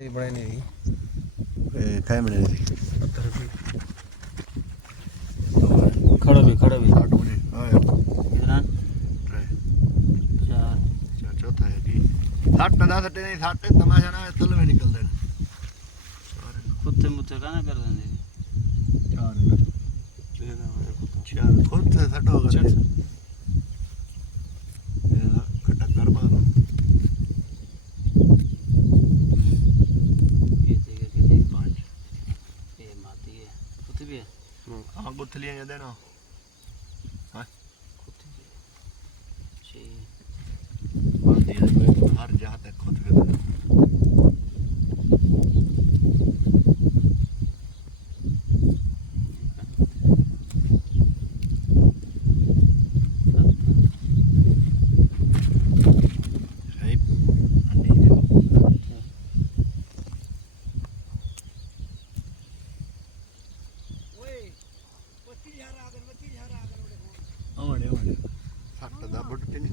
ਇਹ ਬਣੇ ਨਹੀਂ काय म्हणे खड़ा भी 60 म्हणे कितना ट्राय 4 चौथा है जी 60 10 सट्टे नहीं 60 तमाशा ना तल में निकल देना कुत्ते मुत्ते का ना कर देंगे चार खुद से सट होगा कटक कर मारो ये देखिए कितने 5 ये माती है कुत्ते भी है हाँ गुत्थलियाँ ये देना हाँ कुत्ते भी है 6 बात ये है हर जहाँ तक खुद के देना सट दा बुट नहीं